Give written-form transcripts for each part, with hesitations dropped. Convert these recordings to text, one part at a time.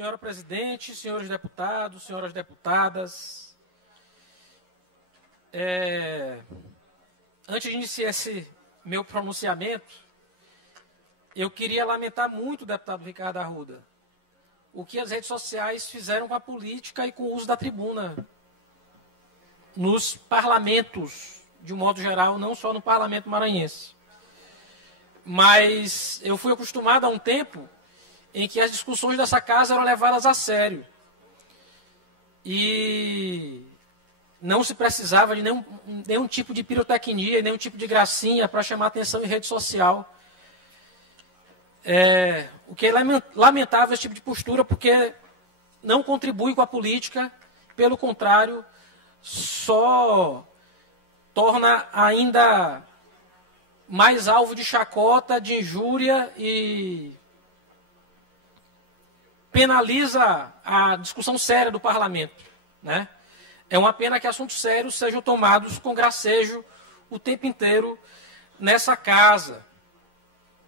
Senhora presidente, senhores deputados, senhoras deputadas, antes de iniciar esse meu pronunciamento, eu queria lamentar muito o deputado Ricardo Arruda, o que as redes sociais fizeram com a política e com o uso da tribuna nos parlamentos, de um modo geral, não só no parlamento maranhense. Mas eu fui acostumado a um tempo em que as discussões dessa casa eram levadas a sério. E não se precisava de nenhum tipo de pirotecnia, nenhum tipo de gracinha para chamar atenção em rede social. O que é lamentável esse tipo de postura, porque não contribui com a política, pelo contrário, só torna ainda mais alvo de chacota, de injúria e penaliza a discussão séria do parlamento, né? É uma pena que assuntos sérios sejam tomados com gracejo o tempo inteiro nessa casa.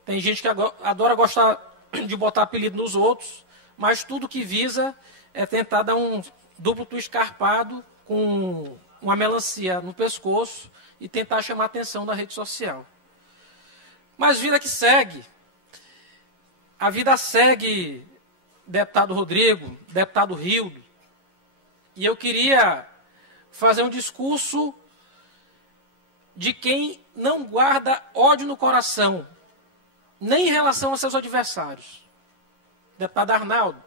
Tem gente que adora gostar de botar apelido nos outros, mas tudo que visa é tentar dar um duplo twist carpado com uma melancia no pescoço e tentar chamar a atenção da rede social. Mas vida que segue. A vida segue, deputado Rodrigo, deputado Rildo. E eu queria fazer um discurso de quem não guarda ódio no coração, nem em relação aos seus adversários. Deputado Arnaldo,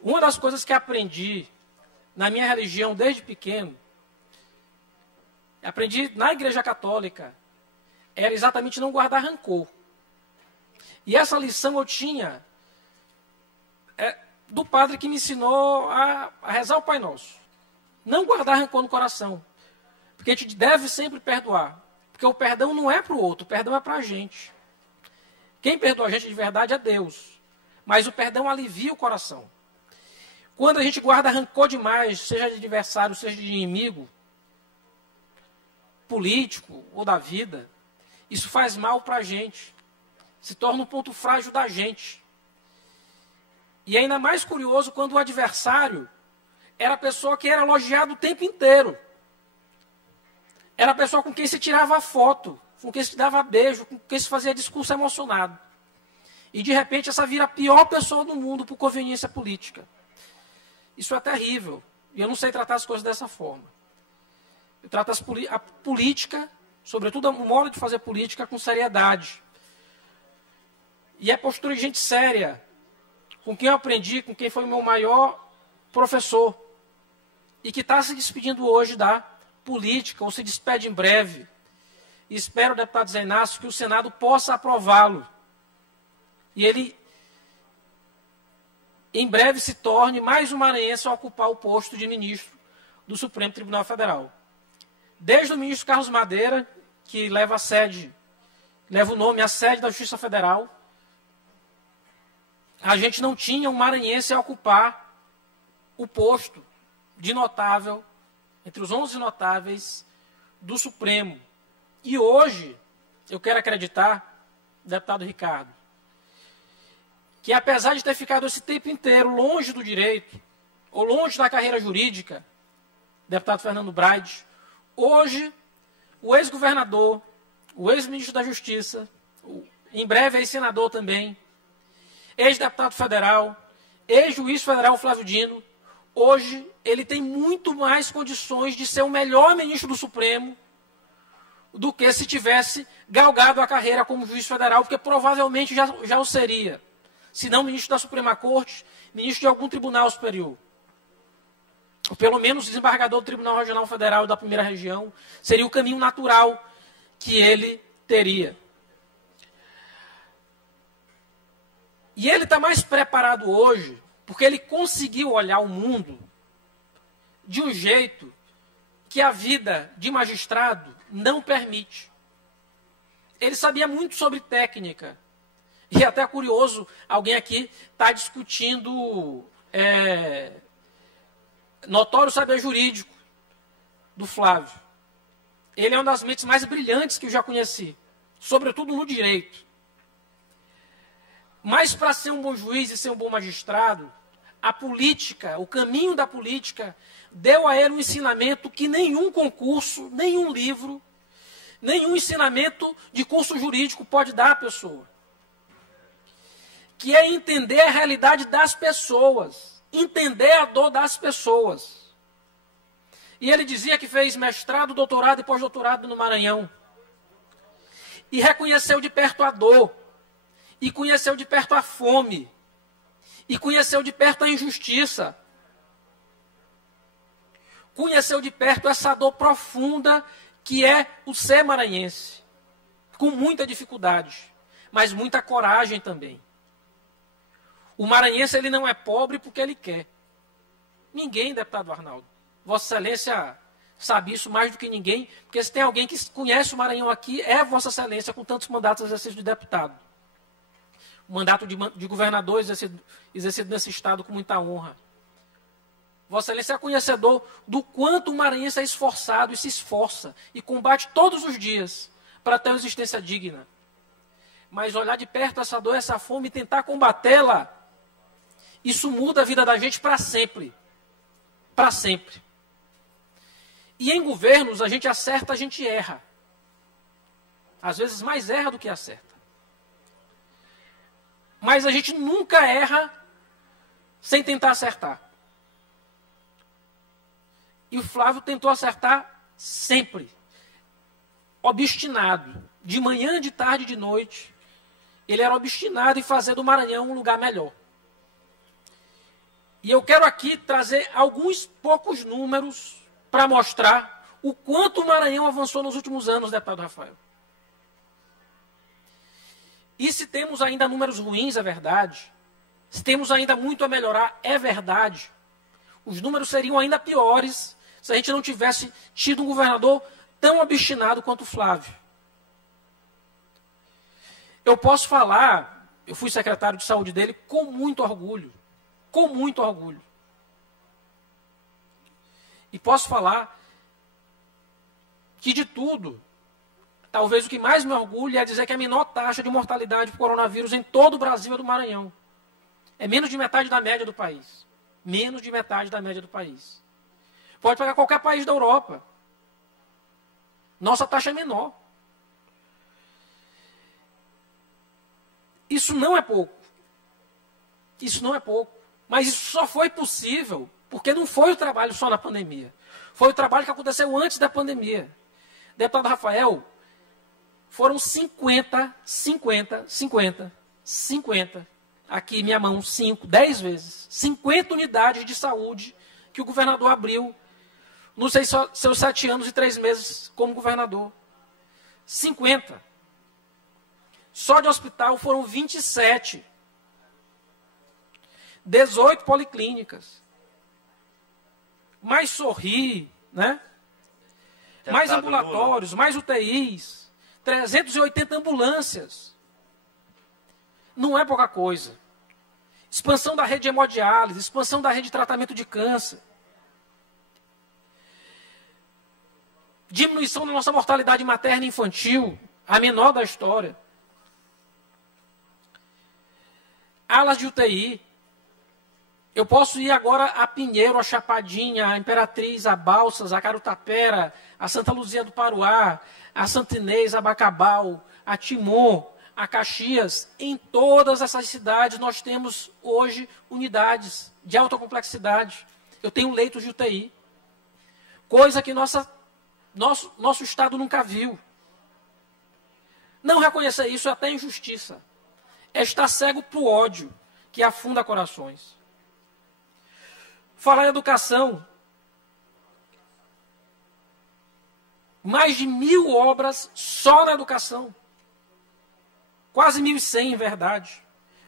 uma das coisas que aprendi na minha religião desde pequeno, aprendi na Igreja Católica, era exatamente não guardar rancor. E essa lição eu tinha do padre que me ensinou a rezar o Pai Nosso. Não guardar rancor no coração. Porque a gente deve sempre perdoar. Porque o perdão não é para o outro, o perdão é para a gente. Quem perdoa a gente de verdade é Deus. Mas o perdão alivia o coração. Quando a gente guarda rancor demais, seja de adversário, seja de inimigo, político ou da vida, isso faz mal para a gente. Se torna um ponto frágil da gente. E ainda mais curioso quando o adversário era a pessoa que era elogiada o tempo inteiro. Era a pessoa com quem se tirava foto, com quem se dava beijo, com quem se fazia discurso emocionado. E de repente essa vira a pior pessoa do mundo por conveniência política. Isso é terrível. E eu não sei tratar as coisas dessa forma. Eu trato a política, sobretudo o modo de fazer política, com seriedade. E é postura de gente séria, com quem eu aprendi, com quem foi o meu maior professor, e que está se despedindo hoje da política, ou se despede em breve. E espero, deputado Zé Inácio, que o Senado possa aprová-lo. E ele, em breve, se torne mais um maranhense a ocupar o posto de ministro do Supremo Tribunal Federal. Desde o ministro Carlos Madeira, que leva o nome à sede da Justiça Federal, a gente não tinha um maranhense a ocupar o posto de notável, entre os 11 notáveis do Supremo. E hoje, eu quero acreditar, deputado Ricardo, que apesar de ter ficado esse tempo inteiro longe do direito, ou longe da carreira jurídica, deputado Fernando Braide, hoje, o ex-governador, o ex-ministro da Justiça, em breve ex-senador também, ex-deputado federal, ex-juiz federal Flávio Dino, hoje ele tem muito mais condições de ser o melhor ministro do Supremo do que se tivesse galgado a carreira como juiz federal, porque provavelmente já o seria. Se não ministro da Suprema Corte, ministro de algum tribunal superior. Ou pelo menos desembargador do Tribunal Regional Federal da Primeira Região, seria o caminho natural que ele teria. E ele está mais preparado hoje, porque ele conseguiu olhar o mundo de um jeito que a vida de magistrado não permite. Ele sabia muito sobre técnica. E é até curioso, alguém aqui está discutindo notório saber jurídico do Flávio. Ele é uma das mentes mais brilhantes que eu já conheci, sobretudo no direito. Mas para ser um bom juiz e ser um bom magistrado, a política, o caminho da política, deu a ele um ensinamento que nenhum concurso, nenhum livro, nenhum ensinamento de curso jurídico pode dar à pessoa. Que é entender a realidade das pessoas, entender a dor das pessoas. E ele dizia que fez mestrado, doutorado e pós-doutorado no Maranhão. E reconheceu de perto a dor, e conheceu de perto a fome, e conheceu de perto a injustiça. Conheceu de perto essa dor profunda que é o ser maranhense, com muita dificuldade, mas muita coragem também. O maranhense ele não é pobre porque ele quer. Ninguém, deputado Arnaldo. Vossa Excelência sabe isso mais do que ninguém, porque se tem alguém que conhece o Maranhão aqui, é Vossa Excelência, com tantos mandatos exercidos de deputado. O mandato de governador exercido nesse estado com muita honra. Vossa Excelência é conhecedor do quanto o maranhense é esforçado e se esforça e combate todos os dias para ter uma existência digna. Mas olhar de perto essa dor, essa fome e tentar combatê-la, isso muda a vida da gente para sempre. Para sempre. E em governos, a gente acerta, a gente erra. Às vezes mais erra do que acerta. Mas a gente nunca erra sem tentar acertar. E o Flávio tentou acertar sempre. Obstinado. De manhã, de tarde, de noite. Ele era obstinado em fazer do Maranhão um lugar melhor. E eu quero aqui trazer alguns poucos números para mostrar o quanto o Maranhão avançou nos últimos anos, deputado Rafael. E se temos ainda números ruins, é verdade. Se temos ainda muito a melhorar, é verdade. Os números seriam ainda piores se a gente não tivesse tido um governador tão obstinado quanto o Flávio. Eu posso falar, eu fui secretário de saúde dele com muito orgulho. Com muito orgulho. E posso falar que de tudo, talvez o que mais me orgulha é dizer que a menor taxa de mortalidade por coronavírus em todo o Brasil é do Maranhão. É menos de metade da média do país. Menos de metade da média do país. Pode pegar qualquer país da Europa. Nossa taxa é menor. Isso não é pouco. Isso não é pouco. Mas isso só foi possível porque não foi o trabalho só na pandemia. Foi o trabalho que aconteceu antes da pandemia. Deputado Rafael, foram 50, aqui minha mão, 10 vezes, 50 unidades de saúde que o governador abriu nos seus 7 anos e 3 meses como governador. 50. Só de hospital foram 27. 18 policlínicas. Mais Sorri, né? Mais ambulatórios, mais UTIs. 380 ambulâncias. Não é pouca coisa. Expansão da rede de hemodiálise, expansão da rede de tratamento de câncer. Diminuição da nossa mortalidade materna e infantil, a menor da história. Alas de UTI. Eu posso ir agora a Pinheiro, a Chapadinha, a Imperatriz, a Balsas, a Carutapera, a Santa Luzia do Paruá, a Santa Inês, a Bacabal, a Timon, a Caxias. Em todas essas cidades nós temos hoje unidades de alta complexidade. Eu tenho leitos de UTI. Coisa que nosso Estado nunca viu. Não reconhecer isso é até injustiça. É estar cego para o ódio que afunda corações. Falar em educação. Mais de 1.000 obras só na educação. Quase 1.100, em verdade.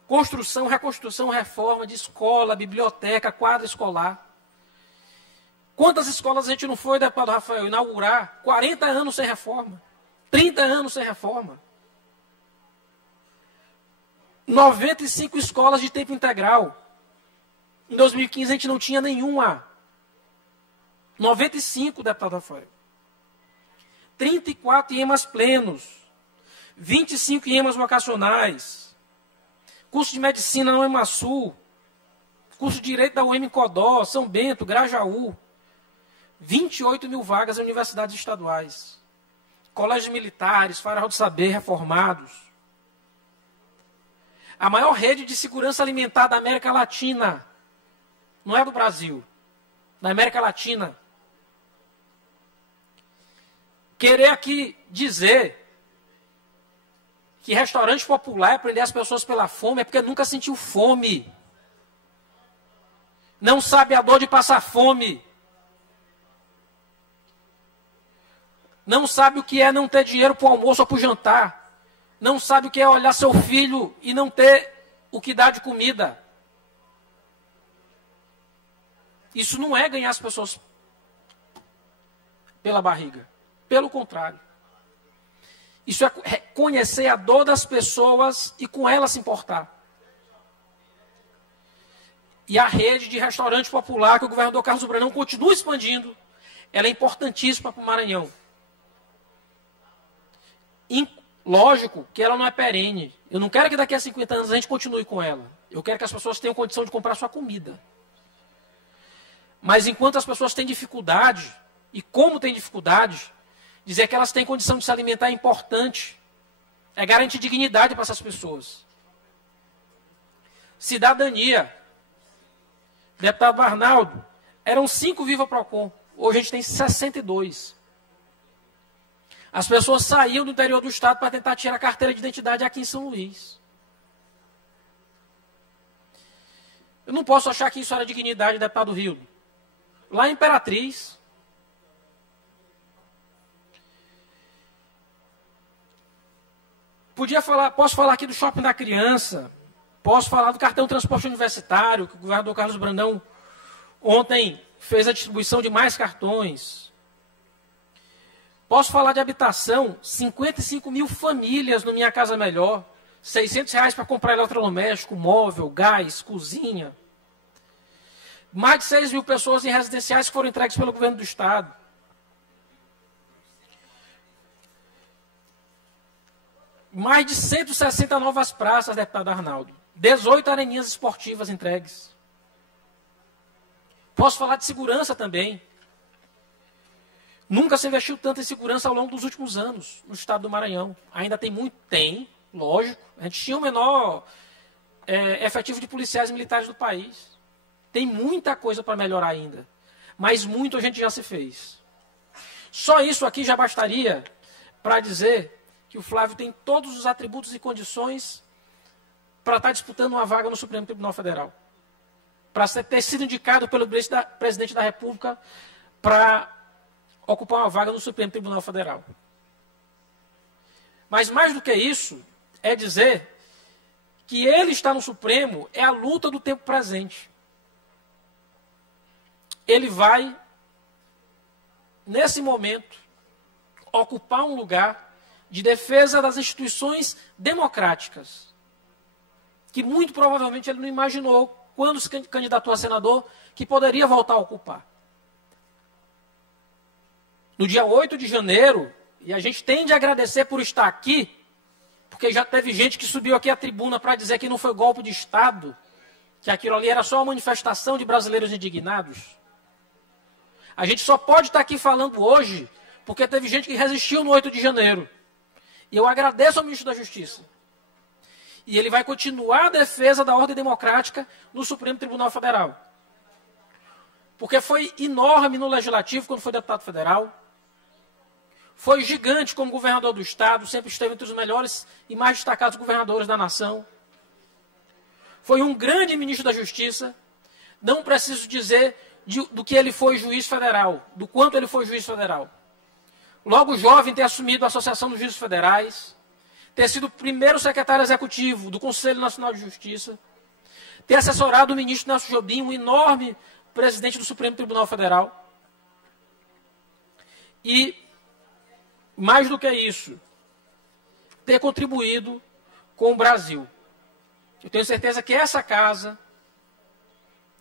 Construção, reconstrução, reforma de escola, biblioteca, quadra escolar. Quantas escolas a gente não foi, deputado Rafael, inaugurar? 40 anos sem reforma. 30 anos sem reforma. 95 escolas de tempo integral. Em 2015 a gente não tinha nenhuma. 95, deputado Rafael. 34 IEMAs plenos. 25 IEMAs vocacionais. Curso de medicina no EMASul. Curso de Direito da UEM em Codó, São Bento, Grajaú. 28 mil vagas em universidades estaduais. Colégios militares, Farol do Saber, reformados. A maior rede de segurança alimentar da América Latina. Não é do Brasil. Da América Latina. Querer aqui dizer que restaurante popular é prender as pessoas pela fome é porque nunca sentiu fome. Não sabe a dor de passar fome. Não sabe o que é não ter dinheiro para o almoço ou para o jantar. Não sabe o que é olhar seu filho e não ter o que dar de comida. Isso não é ganhar as pessoas pela barriga. Pelo contrário. Isso é reconhecer a dor das pessoas e com elas se importar. E a rede de restaurante popular que o governador Carlos Brandão continua expandindo, ela é importantíssima para o Maranhão. Lógico que ela não é perene. Eu não quero que daqui a 50 anos a gente continue com ela. Eu quero que as pessoas tenham condição de comprar sua comida. Mas enquanto as pessoas têm dificuldade, e como têm dificuldade, dizer que elas têm condição de se alimentar é importante. É garantir dignidade para essas pessoas. Cidadania. Deputado Arnaldo, eram 5 Viva Procon. Hoje a gente tem 62. As pessoas saíam do interior do estado para tentar tirar a carteira de identidade aqui em São Luís. Eu não posso achar que isso era dignidade, deputado Rildo. Lá em Imperatriz, posso falar aqui do Shopping da Criança, posso falar do cartão de transporte universitário, que o governador Carlos Brandão ontem fez a distribuição de mais cartões. Posso falar de habitação, 55 mil famílias no Minha Casa Melhor, R$600 para comprar eletrodoméstico, móvel, gás, cozinha. Mais de 6 mil pessoas em residenciais que foram entregues pelo governo do estado. Mais de 160 novas praças, deputado Arnaldo. 18 areninhas esportivas entregues. Posso falar de segurança também. Nunca se investiu tanto em segurança ao longo dos últimos anos no estado do Maranhão. Ainda tem muito? Tem, lógico. A gente tinha o menor efetivo de policiais militares do país. Tem muita coisa para melhorar ainda. Mas muito a gente já se fez. Só isso aqui já bastaria para dizer que o Flávio tem todos os atributos e condições para estar disputando uma vaga no Supremo Tribunal Federal. Para ter sido indicado pelo presidente da República para ocupar uma vaga no Supremo Tribunal Federal. Mas mais do que isso, é dizer que ele está no Supremo é a luta do tempo presente. Ele vai, nesse momento, ocupar um lugar de defesa das instituições democráticas, que muito provavelmente ele não imaginou, quando se candidatou a senador, que poderia voltar a ocupar. No dia 8 de janeiro, e a gente tem de agradecer por estar aqui, porque já teve gente que subiu aqui à tribuna para dizer que não foi golpe de Estado, que aquilo ali era só uma manifestação de brasileiros indignados. A gente só pode estar aqui falando hoje porque teve gente que resistiu no 8 de janeiro. E eu agradeço ao ministro da Justiça. E ele vai continuar a defesa da ordem democrática no Supremo Tribunal Federal. Porque foi enorme no Legislativo quando foi deputado federal. Foi gigante como governador do estado, sempre esteve entre os melhores e mais destacados governadores da nação. Foi um grande ministro da Justiça. Não preciso dizer do que ele foi juiz federal, do quanto ele foi juiz federal. Logo jovem, ter assumido a Associação dos Juízes Federais, ter sido o primeiro secretário executivo do Conselho Nacional de Justiça, ter assessorado o ministro Nelson Jobim, um enorme presidente do Supremo Tribunal Federal. E, mais do que isso, ter contribuído com o Brasil. Eu tenho certeza que essa casa,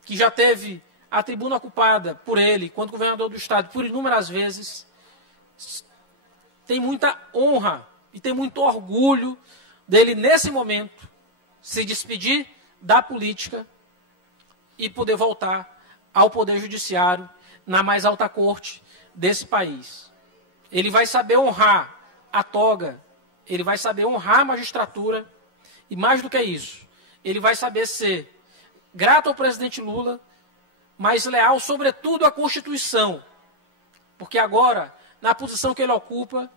que já teve a tribuna ocupada por ele, quando governador do estado, por inúmeras vezes, tem muita honra e tem muito orgulho dele, nesse momento, se despedir da política e poder voltar ao Poder Judiciário na mais alta corte desse país. Ele vai saber honrar a toga, ele vai saber honrar a magistratura e, mais do que isso, ele vai saber ser grato ao presidente Lula, mas leal, sobretudo, à Constituição. Porque agora, na posição que ele ocupa,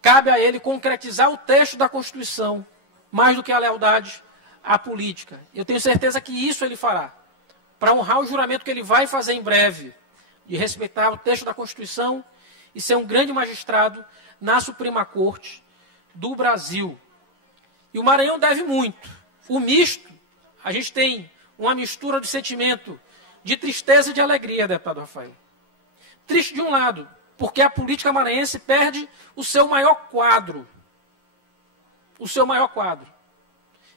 cabe a ele concretizar o texto da Constituição, mais do que a lealdade à política. Eu tenho certeza que isso ele fará, para honrar o juramento que ele vai fazer em breve, de respeitar o texto da Constituição e ser um grande magistrado na Suprema Corte do Brasil. E o Maranhão deve muito. O misto, a gente tem uma mistura de sentimento de tristeza e de alegria, deputado Rafael. Triste de um lado, porque a política maranhense perde o seu maior quadro. O seu maior quadro.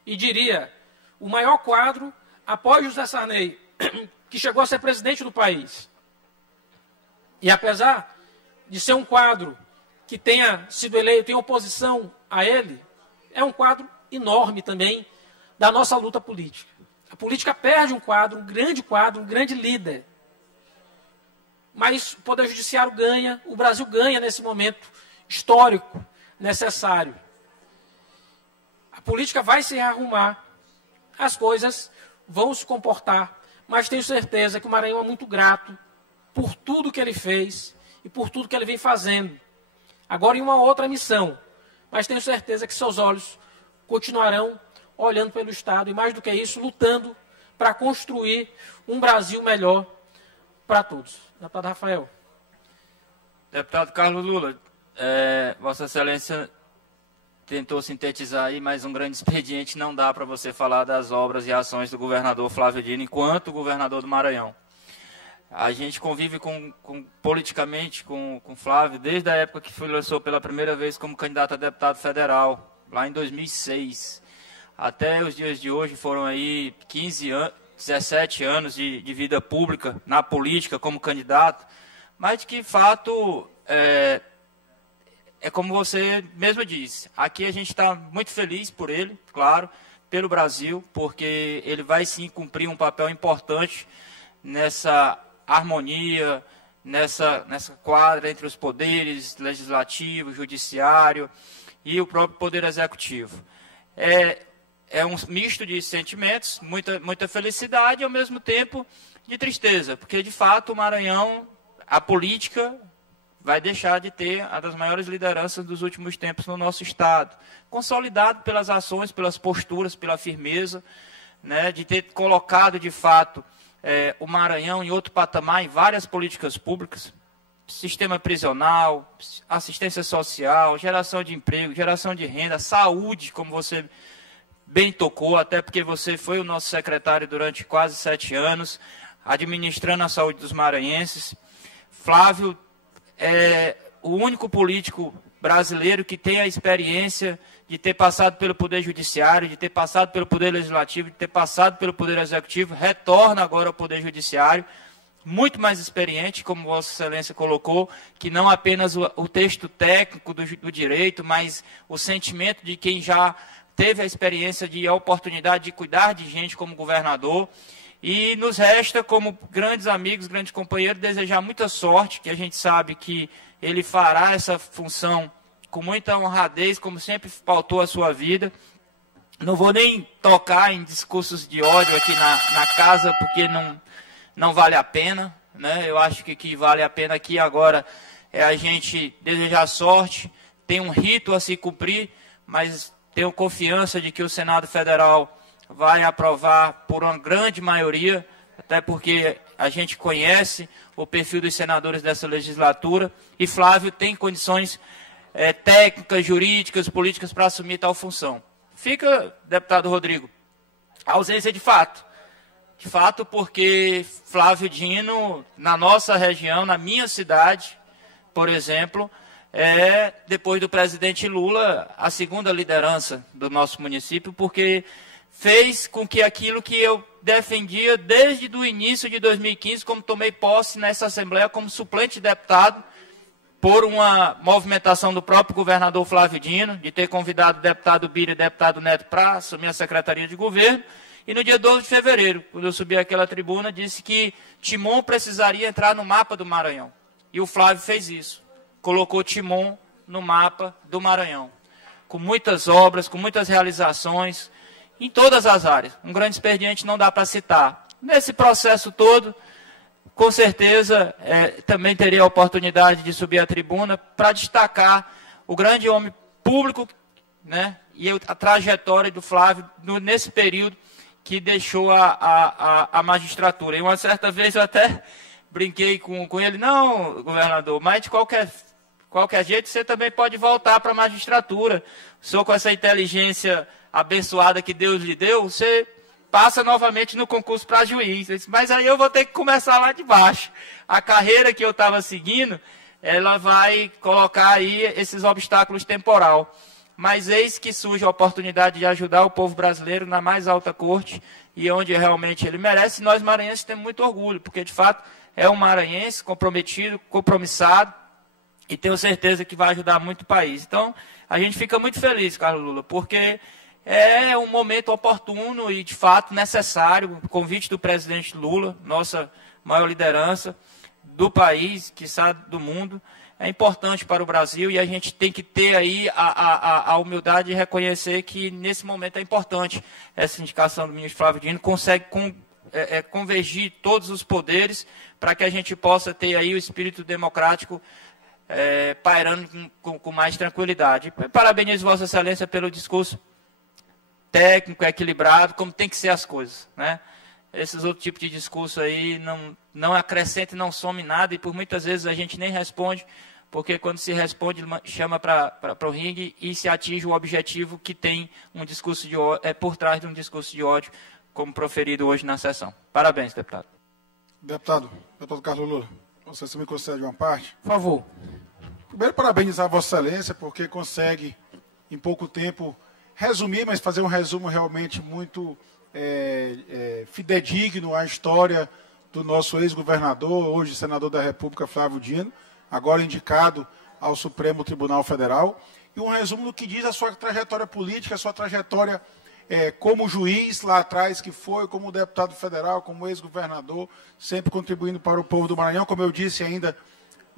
E diria, o maior quadro após José Sarney, que chegou a ser presidente do país. E apesar de ser um quadro que tenha sido eleito em oposição a ele, é um quadro enorme também da nossa luta política. A política perde um quadro, um grande líder. Mas o Poder Judiciário ganha, o Brasil ganha nesse momento histórico necessário. A política vai se rearrumar, as coisas vão se comportar, mas tenho certeza que o Maranhão é muito grato por tudo que ele fez e por tudo que ele vem fazendo. Agora em uma outra missão, mas tenho certeza que seus olhos continuarão olhando pelo Estado e, mais do que isso, lutando para construir um Brasil melhor para todos. Deputado Rafael. Deputado Carlos Lula, Vossa Excelência tentou sintetizar aí, mas um grande expediente não dá para você falar das obras e ações do governador Flávio Dino enquanto governador do Maranhão. A gente convive politicamente com Flávio desde a época que foi lançou pela primeira vez como candidato a deputado federal, lá em 2006. Até os dias de hoje foram aí 17 anos de vida pública na política como candidato, mas de que fato é como você mesmo disse, aqui a gente está muito feliz por ele, claro, pelo Brasil, porque ele vai sim cumprir um papel importante nessa harmonia, nessa quadra entre os poderes legislativo, judiciário e o próprio poder executivo. É um misto de sentimentos, muita felicidade e ao mesmo tempo de tristeza, porque de fato o Maranhão, a política vai deixar de ter uma das maiores lideranças dos últimos tempos no nosso Estado, consolidado pelas ações, pelas posturas, pela firmeza, né, de ter colocado de fato o Maranhão em outro patamar em várias políticas públicas, sistema prisional, assistência social, geração de emprego, geração de renda, saúde, como você bem tocou, até porque você foi o nosso secretário durante quase 7 anos, administrando a saúde dos maranhenses. Flávio é o único político brasileiro que tem a experiência de ter passado pelo Poder Judiciário, de ter passado pelo Poder Legislativo, de ter passado pelo Poder Executivo, retorna agora ao Poder Judiciário, muito mais experiente, como Vossa Excelência colocou, que não apenas o texto técnico do direito, mas o sentimento de quem já teve a experiência a oportunidade de cuidar de gente como governador. E nos resta, como grandes amigos, grandes companheiros, desejar muita sorte, que a gente sabe que ele fará essa função com muita honradez, como sempre pautou a sua vida. Não vou nem tocar em discursos de ódio aqui na casa, porque não vale a pena, né? Eu acho que o que vale a pena aqui agora é a gente desejar sorte, tem um rito a se cumprir, mas tenho confiança de que o Senado Federal vai aprovar por uma grande maioria, até porque a gente conhece o perfil dos senadores dessa legislatura, e Flávio tem condições técnicas, jurídicas, políticas para assumir tal função. Fica, deputado Rodrigo, a ausência de fato. De fato, porque Flávio Dino, na nossa região, na minha cidade, por exemplo, depois do presidente Lula, a segunda liderança do nosso município, porque fez com que aquilo que eu defendia desde o início de 2015, como tomei posse nessa Assembleia como suplente de deputado, por uma movimentação do próprio governador Flávio Dino, de ter convidado o deputado Bira e o deputado Neto para assumir a Secretaria de Governo, E no dia 12 de fevereiro, quando eu subi àquela tribuna, disse que Timon precisaria entrar no mapa do Maranhão. E o Flávio fez isso. Colocou Timon no mapa do Maranhão. Com muitas obras, com muitas realizações, em todas as áreas. Um grande expediente não dá para citar. Nesse processo todo, com certeza, também teria a oportunidade de subir à tribuna para destacar o grande homem público, né, e a trajetória do Flávio nesse período que deixou a magistratura. E uma certa vez eu até brinquei com ele, não, governador, mas de qualquer jeito você também pode voltar para a magistratura. O senhor, com essa inteligência abençoada que Deus lhe deu, você passa novamente no concurso para juiz. Eu disse, mas aí eu vou ter que começar lá de baixo. A carreira que eu estava seguindo, ela vai colocar aí esses obstáculos temporal. Mas eis que surge a oportunidade de ajudar o povo brasileiro na mais alta corte e onde realmente ele merece. Nós maranhenses temos muito orgulho, porque de fato é um maranhense comprometido, compromissado, e tenho certeza que vai ajudar muito o país. Então, a gente fica muito feliz, Carlos Lula, porque é um momento oportuno e de fato necessário, o convite do presidente Lula, nossa maior liderança do país, quiçá do mundo, é importante para o Brasil e a gente tem que ter aí a humildade de reconhecer que nesse momento é importante essa indicação do ministro Flávio Dino, consegue convergir todos os poderes para que a gente possa ter aí o espírito democrático pairando com mais tranquilidade. Parabenizo Vossa Excelência pelo discurso técnico, equilibrado, como tem que ser as coisas, né? Esses outros tipos de discurso aí não acrescenta e não some nada, e por muitas vezes a gente nem responde, porque quando se responde, chama para o ringue e se atinge o objetivo que tem um discurso de ódio, por trás de um discurso de ódio, como proferido hoje na sessão. Parabéns, deputado. Deputado Carlos Lula, você me concede uma parte? Por favor. Primeiro, parabenizar a Vossa Excelência, porque consegue, em pouco tempo, resumir, mas fazer um resumo realmente muito fidedigno à história do nosso ex-governador, hoje senador da República, Flávio Dino, agora indicado ao Supremo Tribunal Federal, e um resumo do que diz a sua trajetória política, a sua trajetória como juiz lá atrás, que foi, como deputado federal, como ex-governador, sempre contribuindo para o povo do Maranhão, como eu disse ainda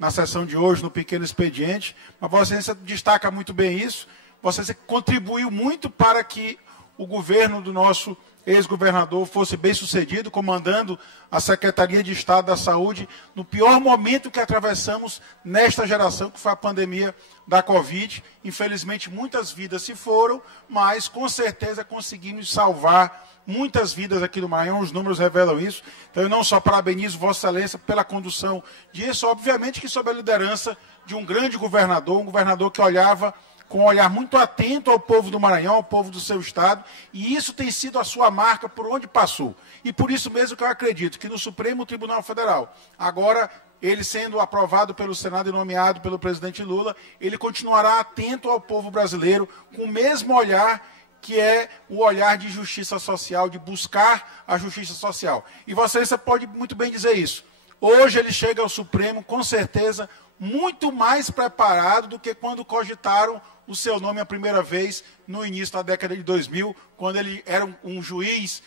na sessão de hoje, no pequeno expediente, mas Vossa Excelência destaca muito bem isso. Vossa Excelência contribuiu muito para que o governo do nosso ex-governador fosse bem sucedido, comandando a Secretaria de Estado da Saúde no pior momento que atravessamos nesta geração, que foi a pandemia da Covid. Infelizmente, muitas vidas se foram, mas com certeza conseguimos salvar muitas vidas aqui no Maranhão, os números revelam isso. Então, eu não só parabenizo Vossa Excelência pela condução disso, obviamente que sob a liderança de um grande governador, um governador que olhava com um olhar muito atento ao povo do Maranhão, ao povo do seu estado, e isso tem sido a sua marca por onde passou. E por isso mesmo que eu acredito que no Supremo Tribunal Federal, agora ele sendo aprovado pelo Senado e nomeado pelo presidente Lula, ele continuará atento ao povo brasileiro, com o mesmo olhar que é o olhar de justiça social, de buscar a justiça social. E Vossa Excelência pode muito bem dizer isso. Hoje ele chega ao Supremo, com certeza, muito mais preparado do que quando cogitaram o seu nome a primeira vez no início da década de 2000, quando ele era um juiz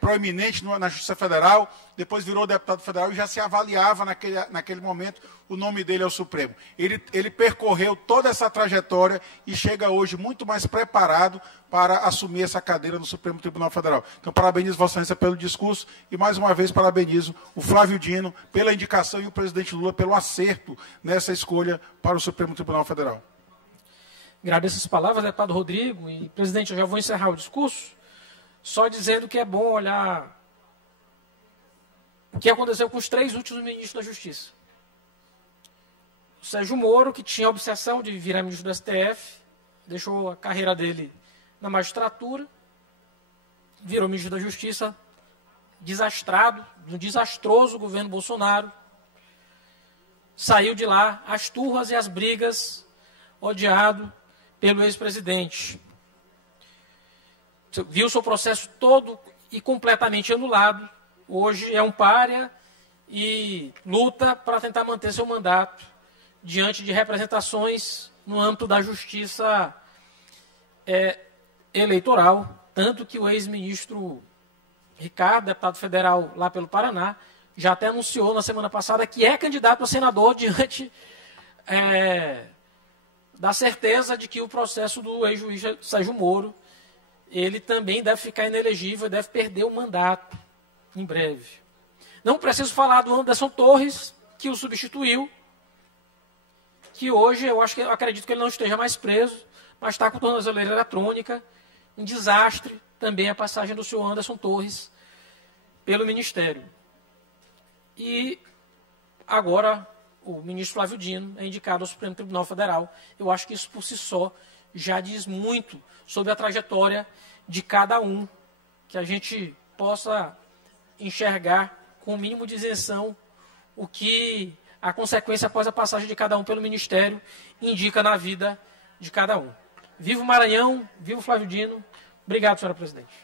proeminente na Justiça Federal, depois virou deputado federal e já se avaliava naquele momento o nome dele ao Supremo. Ele percorreu toda essa trajetória e chega hoje muito mais preparado para assumir essa cadeira no Supremo Tribunal Federal. Então, parabenizo Vossa Excelência pelo discurso e, mais uma vez, parabenizo o Flávio Dino pela indicação e o presidente Lula pelo acerto nessa escolha para o Supremo Tribunal Federal. Agradeço as palavras, deputado Rodrigo. E, presidente, eu já vou encerrar o discurso, só dizendo que é bom olhar o que aconteceu com os 3 últimos ministros da Justiça. O Sérgio Moro, que tinha a obsessão de virar ministro do STF, deixou a carreira dele na magistratura, virou ministro da Justiça, desastrado, de um desastroso governo Bolsonaro, saiu de lá as turras e as brigas, odiado pelo ex-presidente. Viu seu processo todo e completamente anulado. Hoje é um pária e luta para tentar manter seu mandato diante de representações no âmbito da justiça eleitoral. Tanto que o ex-ministro Ricardo, deputado federal lá pelo Paraná, já até anunciou na semana passada que é candidato a senador diante da certeza de que o processo do ex-juiz Sérgio Moro, ele também deve ficar inelegível, deve perder o mandato em breve. Não preciso falar do Anderson Torres, que o substituiu, que hoje eu acredito que ele não esteja mais preso, mas está com tornozeleira eletrônica. Um desastre também a passagem do senhor Anderson Torres pelo Ministério. E agora o ministro Flávio Dino é indicado ao Supremo Tribunal Federal. Eu acho que isso por si só já diz muito sobre a trajetória de cada um, que a gente possa enxergar com o mínimo de isenção o que a consequência após a passagem de cada um pelo Ministério indica na vida de cada um. Viva o Maranhão, viva o Flávio Dino. Obrigado, senhora presidente.